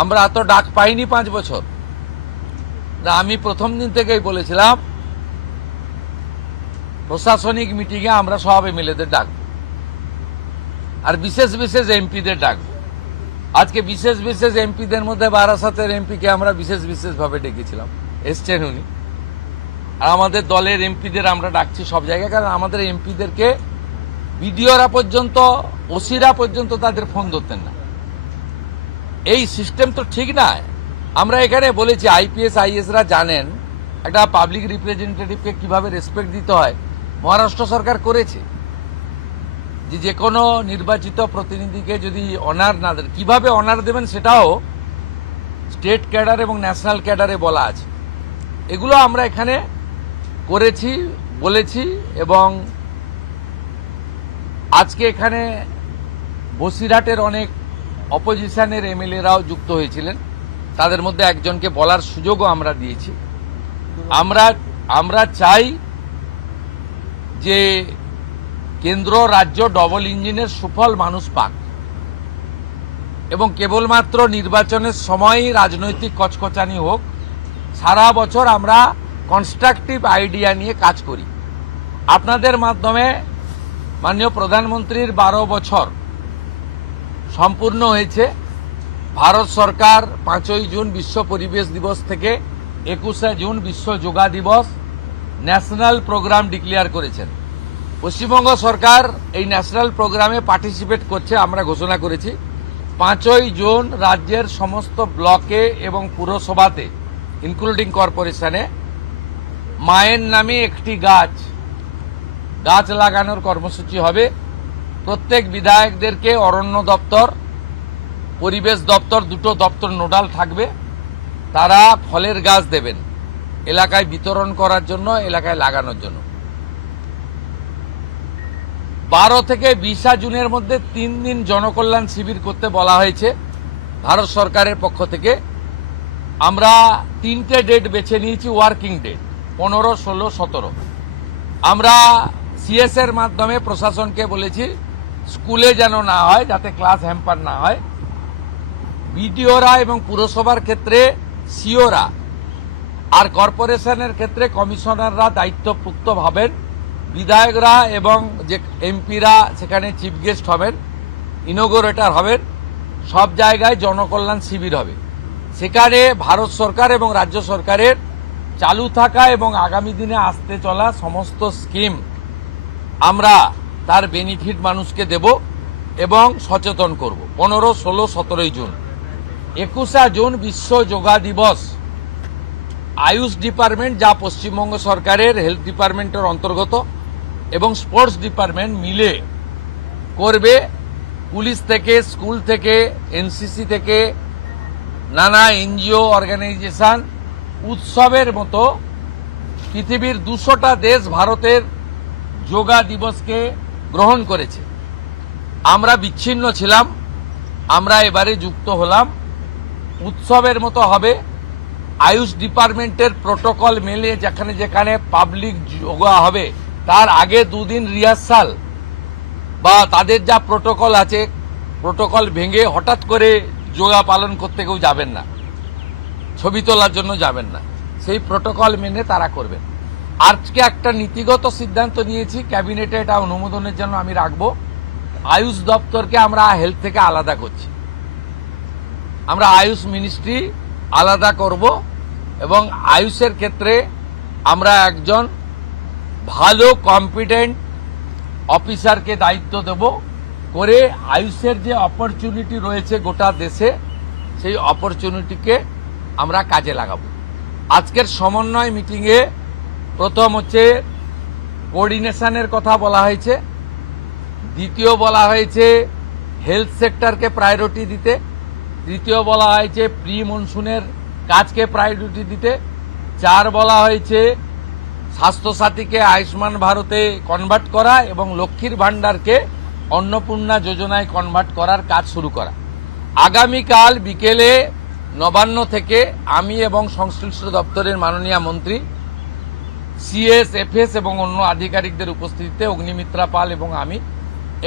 আমরা এত ডাক পাইনি 5 বছর। আমি প্রথম দিন থেকেই বলেছিলাম প্রশাসনিক মিটিংয়ে আমরা সব এমএলএদের ডাকবো আর বিশেষ বিশেষ এমপিদের ডাকবো। আজকে বিশেষ বিশেষ এমপিদের মধ্যে বারাসাতের এমপিকে আমরা বিশেষ বিশেষভাবে ডেকেছিলাম, এসছেন উনি। আর আমাদের দলের এমপিদের আমরা ডাকছি সব জায়গায়, কারণ আমাদের এমপিদেরকে বিডিওরা পর্যন্ত, ওসিরা পর্যন্ত তাদের ফোন ধরতেন না। এই সিস্টেম তো ঠিক না। আমরা এখানে বলেছি আইপিএস আইএসরা জানেন একটা পাবলিক রিপ্রেজেন্টেটিভকে কিভাবে রেসপেক্ট দিতে হয়। মহারাষ্ট্র সরকার করেছে যে কোনো নির্বাচিত প্রতিনিধিকে যদি অনার না দেন, কিভাবে অনার দেবেন সেটাও স্টেট ক্যাডার এবং ন্যাশনাল ক্যাডারে বলা আছে। এগুলো আমরা এখানে করেছি, বলেছি। এবং আজকে এখানে বসিরহাটের অনেক অপোজিশনের এমএলএরাও যুক্ত হয়েছিলেন, তাদের মধ্যে একজনকে বলার সুযোগও আমরা দিয়েছি। আমরা চাই যে কেন্দ্র রাজ্য ডবল ইঞ্জিনের সুফল মানুষ পাক, এবং কেবলমাত্র নির্বাচনের সময়ই রাজনৈতিক কচকচানি হোক। সারা বছর আমরা কনস্ট্রাকটিভ আইডিয়া নিয়ে কাজ করি। আপনাদের মাধ্যমে মাননীয় প্রধানমন্ত্রীর 12 বছর সম্পূর্ণ হয়েছে। ভারত সরকার 5ই জুন বিশ্ব পরিবেশ দিবস থেকে 21শে জুন বিশ্ব যোগা দিবস ন্যাশনাল প্রোগ্রাম ডিক্লেয়ার করেছেন। পশ্চিমবঙ্গ সরকার এই ন্যাশনাল প্রোগ্রামে পার্টিসিপেট করছে, আমরা ঘোষণা করেছি। 5ই জুন রাজ্যের সমস্ত ব্লকে এবং পুরসভাতে ইনক্লুডিং কর্পোরেশনে মায়ের নামে একটি গাছ লাগানোর কর্মসূচি হবে। প্রত্যেক বিধায়কদেরকে অরণ্য দপ্তর, পরিবেশ দপ্তর, দুটো দপ্তর নোডাল থাকবে। তারা ফলের গাছ দেবেন এলাকায় বিতরণ করার জন্য, এলাকায় লাগানোর জন্য। 12 থেকে 20 জুনের মধ্যে 3 দিন জনকল্যাণ শিবির করতে বলা হয়েছে ভারত সরকারের পক্ষ থেকে। আমরা 3টে ডেট বেছে নিয়েছি, ওয়ার্কিং ডেট 15, 16, 17। আমরা সিএস এর মাধ্যমে প্রশাসনকে বলেছি স্কুলে যেন না হয়, যাতে ক্লাস হ্যাম্পার না হয়। বিডিওরা এবং পুরসভার ক্ষেত্রে সিওরা আর কর্পোরেশনের ক্ষেত্রে কমিশনাররা দায়িত্বপ্রাপ্ত হবেন। বিধায়করা এবং যে এমপিরা সেখানে চিফ গেস্ট হবেন, ইনোগোরেটর হবেন। সব জায়গায় জনকল্যাণ শিবির হবে। সেখানে ভারত সরকার এবং রাজ্য সরকারের চালু থাকা এবং আগামী দিনে আসতে চলা সমস্ত স্কিম আমরা তার বেনিফিট মানুষকে দেব এবং সচেতন করব। 15, 16, 17 জুন। 21শে জুন বিশ্ব যোগা দিবস আয়ুষ ডিপার্টমেন্ট, যা পশ্চিমবঙ্গ সরকারের হেলথ ডিপার্টমেন্টের অন্তর্গত, এবং স্পোর্টস ডিপার্টমেন্ট মিলে করবে। পুলিশ থেকে, স্কুল থেকে, এনসিসি থেকে, নানা এনজিও অর্গানাইজেশন উৎসবের মতো পৃথিবীর 200টা দেশ ভারতের যোগা দিবসকে গ্রহণ করেছে। আমরা বিচ্ছিন্ন ছিলাম, আমরা এবারে যুক্ত হলাম। উৎসবের মতো হবে। আয়ুষ ডিপার্টমেন্টের প্রোটোকল মেলে যেখানে যেখানে পাবলিক যোগা হবে তার আগে 2 দিন রিহার্সাল বা তাদের যা প্রোটোকল আছে, প্রোটোকল ভেঙে হঠাৎ করে যোগা পালন করতে কেউ যাবেন না, ছবি তোলার জন্য যাবেন না। সেই প্রোটোকল মেনে তারা করবেন। আজকে একটা নীতিগত সিদ্ধান্ত নিয়েছি, ক্যাবিনেটে এটা অনুমোদনের জন্য আমি রাখবো। আয়ুষ দপ্তরকে আমরা হেলথ থেকে আলাদা করছি। আমরা আয়ুষ মিনিস্ট্রি আলাদা করব এবং আয়ুষের ক্ষেত্রে আমরা একজন ভালো কম্পিটেন্ট অফিসারকে দায়িত্ব দেব করে আয়ুষের যে অপরচুনিটি রয়েছে গোটা দেশে, সেই অপরচুনিটিকে আমরা কাজে লাগাবো। আজকের সমন্বয় মিটিংয়ে প্রথম হচ্ছে কোঅর্ডিনেশনের কথা বলা হয়েছে, দ্বিতীয় বলা হয়েছে হেলথ সেক্টরকে প্রায়োরিটি দিতে, তৃতীয় বলা হয়েছে প্রি মনসুনের কাজকে প্রায়োরিটি দিতে, 4 বলা হয়েছে স্বাস্থ্যসাথীকে আয়ুষ্মান ভারতে কনভার্ট করা এবং লক্ষ্মীর ভাণ্ডারকে অন্নপূর্ণা যোজনায় কনভার্ট করার কাজ শুরু করা। আগামীকাল বিকেলে নবান্ন থেকে আমি এবং সংশ্লিষ্ট দপ্তরের মাননীয় মন্ত্রী, সিএস, এফএস এবং অন্য আধিকারিকদের উপস্থিতিতে অগ্নিমিত্রা পাল এবং আমি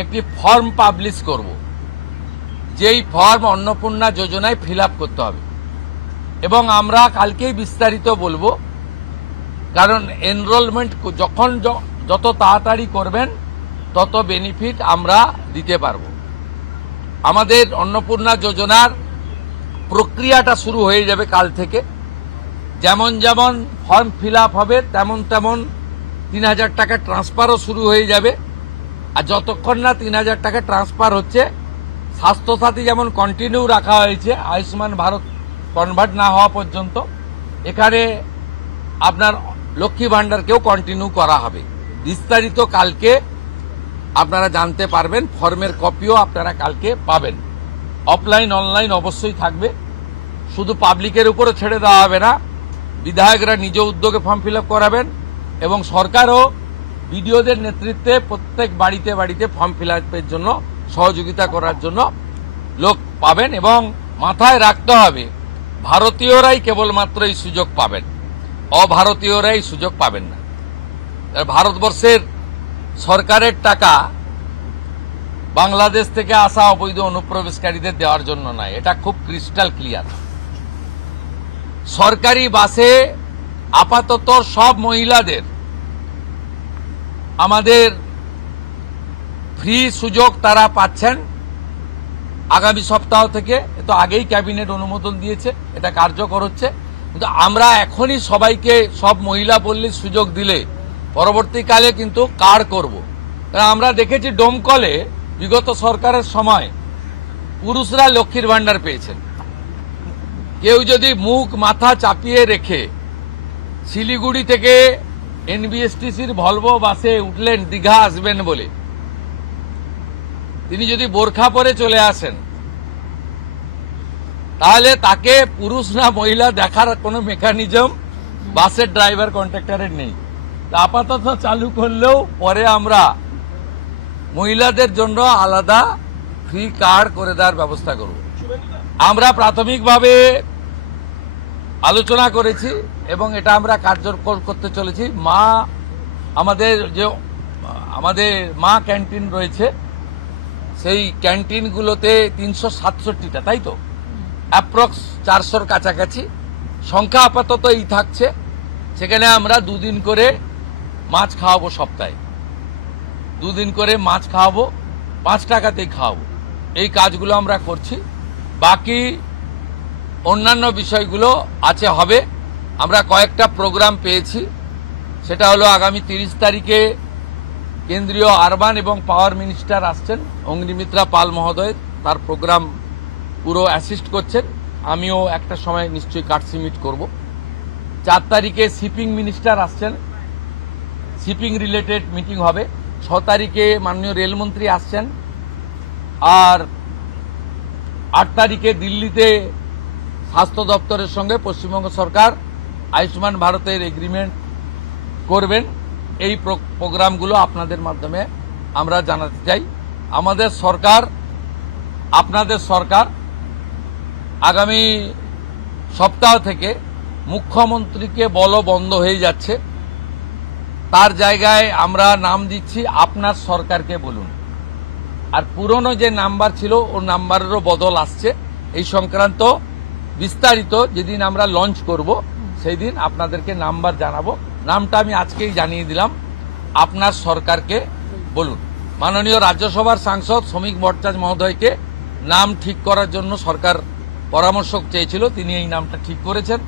একটি ফর্ম পাবলিশ করব যেই ফর্ম অন্নপূর্ণা যোজনায় ফিল আপ করতে হবে, এবং আমরা কালকেই বিস্তারিত বলবো। কারণ এনরোলমেন্ট যখন যত তাড়াতাড়ি করবেন তত বেনিফিট আমরা দিতে পারবো। আমাদের অন্নপূর্ণা যোজনার প্রক্রিয়াটা শুরু হয়ে যাবে কাল থেকে। যেমন যেমন ফর্ম ফিল আপ হবে তেমন তেমন ৩,০০০ টাকা ট্রান্সফারও শুরু হয়ে যাবে। আর যতক্ষণ না ৩,০০০ টাকা ট্রান্সফার হচ্ছে, স্বাস্থ্যসাথী যেমন কন্টিনিউ রাখা হয়েছে আয়ুষ্মান ভারত কনভার্ট না হওয়া পর্যন্ত, এখানে আপনার লক্ষ্মী ভাণ্ডারকেও কন্টিনিউ করা হবে। বিস্তারিত কালকে আপনারা জানতে পারবেন। ফর্মের কপিও আপনারা কালকে পাবেন। অফলাইন অনলাইন অবশ্যই থাকবে। শুধু পাবলিকের উপরে ছেড়ে দেওয়া হবে না, বিধায়করা নিজ উদ্যোগে ফর্ম ফিল আপ করাবেন এবং সরকারও বিডিওদের নেতৃত্বে প্রত্যেক বাড়িতে বাড়িতে ফর্ম ফিল আপের জন্য সহযোগিতা করার জন্য লোক পাবেন। এবং মাথায় রাখতে হবে, ভারতীয়রাই কেবলমাত্র এই সুযোগ পাবেন, অভারতীয়রাই সুযোগ পাবেন না। ভারতবর্ষের সরকারের টাকা বাংলাদেশ থেকে আসা অবৈধ অনুপ্রবেশকারীদের দেওয়ার জন্য নয়, এটা খুব ক্রিস্টাল ক্লিয়ার। সরকারি বাসে আপাতত সব মহিলাদের আমাদের ফ্রি সুযোগ তারা পাচ্ছেন আগামী সপ্তাহ থেকে। তো আগেই ক্যাবিনেট অনুমোদন দিয়েছে, এটা কার্যকর হচ্ছে। কিন্তু আমরা এখনই সবাইকে সব মহিলা বললে সুযোগ দিলে পরবর্তীকালে কিন্তু কার্ড করব। কারণ আমরা দেখেছি ডোমকলে বিগত সরকারের সময় পুরুষরা লক্ষ্মীর ভাণ্ডার পেয়েছেন। কেউ যদি মুখ মাথা চাপিয়ে রেখে শিলিগুড়ি থেকে এনবিএসটিসির ভলভো বাসে উঠলেন দীঘা আসবেন বলে, তিনি যদি বোরখা পরে চলে আসেন, তাহলে তাকে পুরুষ না মহিলা দেখার কোনো মেকানিজম বাসের ড্রাইভার কন্ট্রাক্টরের নেই। আপাতত চালু করলেও পরে আমরা মহিলাদের জন্য আলাদা ফ্রি কার্ড করে দেওয়ার ব্যবস্থা করব। আমরা প্রাথমিকভাবে আলোচনা করেছি এবং এটা আমরা কার্যকর করতে চলেছি। আমাদের মা ক্যান্টিন রয়েছে, সেই ক্যান্টিনগুলোতে ৩৬৭টা, তাই তো অ্যাপ্রক্স 400-র কাছাকাছি সংখ্যা আপাতত এই থাকছে। সেখানে আমরা 2 দিন করে মাছ খাওয়াবো, সপ্তাহে 2 দিন করে মাছ খাওয়াবো, 5 টাকাতেই খাওয়াবো। এই কাজগুলো আমরা করছি। বাকি অন্যান্য বিষয়গুলো হবে। আমরা কয়েকটা প্রোগ্রাম পেয়েছি। সেটা হলো আগামী 30 তারিখে কেন্দ্রীয় আরবান এবং পাওয়ার মিনিস্টার আসছেন, অগ্নিমিত্রা পাল মহোদয়, তার প্রোগ্রাম পুরো অ্যাসিস্ট করছেন। আমিও একটা সময় নিশ্চয়ই কাটসি মিট করব। 4 তারিখে শিপিং মিনিস্টার আসছেন, শিপিং রিলেটেড মিটিং হবে। 6 তারিখে মাননীয় রেলমন্ত্রী আসছেন। আর 8 তারিখে দিল্লিতে স্বাস্থ্য দপ্তরের সঙ্গে পশ্চিমবঙ্গ সরকার আয়ুষ্মান ভারতের এগ্রিমেন্ট করবেন। এই প্রোগ্রামগুলো আপনাদের মাধ্যমে আমরা জানাতে চাই। আমাদের সরকার, আপনাদের সরকার আগামী সপ্তাহ থেকে মুখ্যমন্ত্রীকে বলো বন্ধ হয়ে যাচ্ছে, তার জায়গায় আমরা নাম দিচ্ছি আপনার সরকারকে বলুন। আর পুরনো যে নাম্বার ছিল ওর নাম্বারেরও বদল আসছে। এই সংক্রান্ত বিস্তারিত যেদিন আমরা লঞ্চ করব সেই দিন আপনাদেরকে নাম্বার জানাবো। নামটা আমি আজকেই জানিয়ে দিলাম, আপনার সরকারকে বলুন। মাননীয় রাজ্যসভার সাংসদ শ্রমিক ভট্টাচার্য মহোদয়কে নাম ঠিক করার জন্য সরকার পরামর্শ চেয়েছিল, তিনি এই নামটা ঠিক করেছেন।